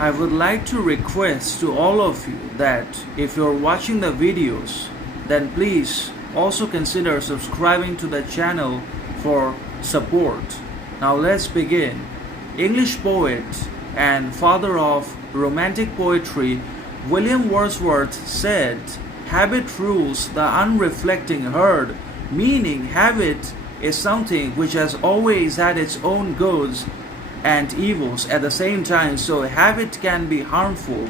I would like to request to all of you that if you're watching the videos, then please also consider subscribing to the channel for support. Now let's begin. English poet and father of romantic poetry, William Wordsworth said, "Habit rules the unreflecting herd," meaning habit is something which has always had its own goods and evils at the same time. So habit can be harmful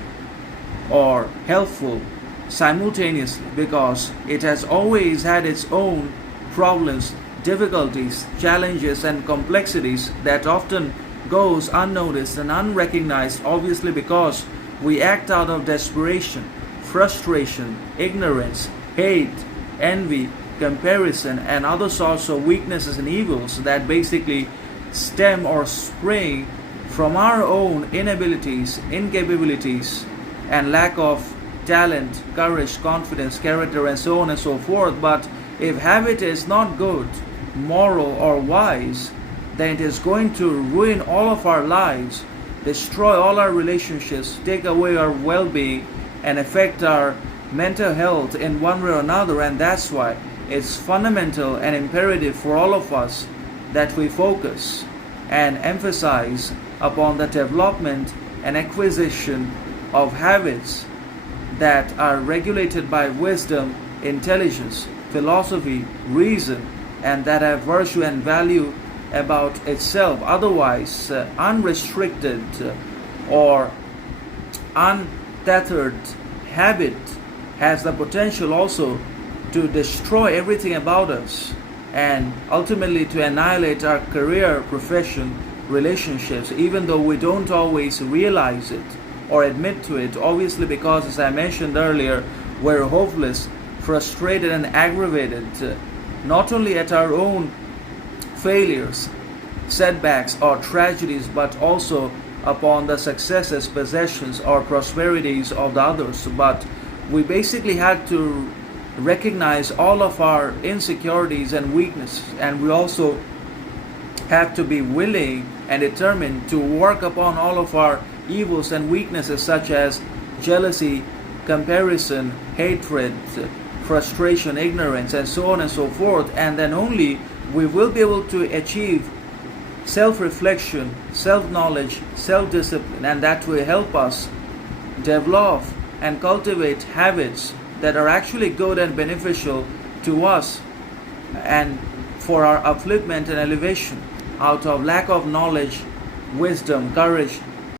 or helpful simultaneously because it has always had its own problems, difficulties, challenges and complexities that often goes unnoticed and unrecognized, obviously because we act out of desperation, frustration, ignorance, hate, envy, comparison and other sorts of weaknesses and evils that basically stem or spring from our own inabilities, incapabilities and lack of talent, courage, confidence, character and so on and so forth. But if habit is not good, moral or wise, then it is going to ruin all of our lives, destroy all our relationships, take away our well-being and affect our mental health in one way or another. And that's why it's fundamental and imperative for all of us that we focus and emphasize upon the development and acquisition of habits that are regulated by wisdom, intelligence, philosophy, reason, and that have virtue and value about itself. Otherwise, unrestricted or untethered habit has the potential also to destroy everything about us and ultimately to annihilate our career, profession, relationships, even though we don't always realize it or admit to it, obviously because, as I mentioned earlier, we're hopeless, frustrated and aggravated not only at our own failures, setbacks or tragedies, but also upon the successes, possessions or prosperities of the others. But we basically had to recognize all of our insecurities and weaknesses, and we also have to be willing and determined to work upon all of our evils and weaknesses such as jealousy, comparison, hatred, frustration, ignorance and so on and so forth. And then only we will be able to achieve self-reflection, self-knowledge, self-discipline, and that will help us develop and cultivate habits that are actually good and beneficial to us and for our upliftment and elevation. Out of lack of knowledge, wisdom, courage,